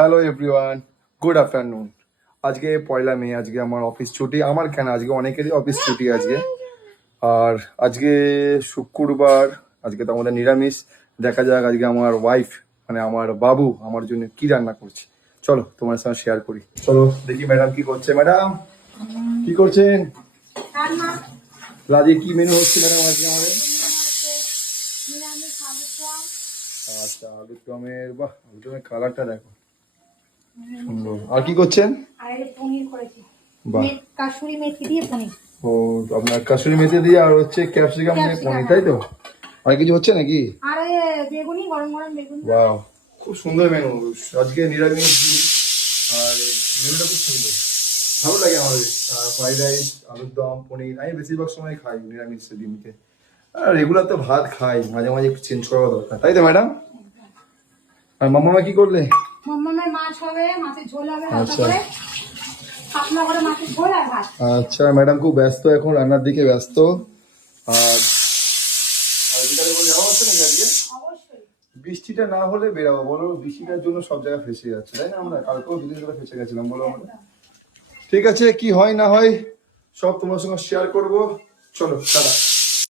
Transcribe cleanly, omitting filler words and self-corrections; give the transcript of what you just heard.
Hello everyone, good afternoon. আজকে 1লা মে, আজকে আমার অফিস ছুটি। আমার কেন, আজকে অনেকেরই অফিস ছুটি আজকে। আর আজকে শুক্রবার, আজকে তো আমাদের নিরামিষ। দেখা যাক আজকে আমার ওয়াইফ মানে আমার বাবু আমার জন্য কি রান্না করছে। চলো তোমার সঙ্গে শেয়ার করি। চলো দেখি ম্যাডাম কি করছে। ম্যাডাম কি করছেন? আজকে কি মেনু হচ্ছে ম্যাডাম আজকে আমাদের? আচ্ছা, আলুর দমের, বাহ আলুর দমের কালারটা দেখো সুন্দর। আর কি করছেন? পনির করেছি, বাহ, কাসুরি মেথি দিয়ে পনির। ও আপনার কাসুরি মেথি দিয়ে আর হচ্ছে ক্যাপসিকাম দিয়ে পনির, তাই তো? আর কিছু হচ্ছে নাকি? আরে বেগুনি, গরম গরম বেগুন। বাহ, খুব সুন্দর মেনু আজকে, নিরামিষ দিন। আর মেনুটা খুব সুন্দর, ভালো লাগে আমাদের। ফ্রাইড রাইস, আলুর দম, পনির। আমি বেশিরভাগ সময় খাই নিরামিষ দিনকে। আর রেগুলার তো ভাত খাই, মাঝে মাঝে একটু চেঞ্জ করা দরকার, তাই তো ম্যাডাম? আর মাম্মা কি করলে? মাম্মামের মাছ হবে, মাছের ঝোল হবে হালকা আচ্ছা করে, পাতলা করে মাছের ঝোল আর ভাত। আচ্ছা, ম্যাডাম খুব ব্যস্ত এখন, রান্নার দিকে ব্যস্ত। আর আর বিকালে বলে যাওয়া হচ্ছে নাকি আজকে? অবশ্যই। বৃষ্টিটা না হলে বেরাবো, বলো? বৃষ্টিটার জন্য সব জায়গায় ফেসে যাচ্ছে, তাই না? আমরা কালকেও দুদিন ধরে ফেসে গেছিলাম, বলো আমরা। ঠিক আছে, কি হয় না হয় সব তোমার সঙ্গে শেয়ার করবো। চলো টাটা।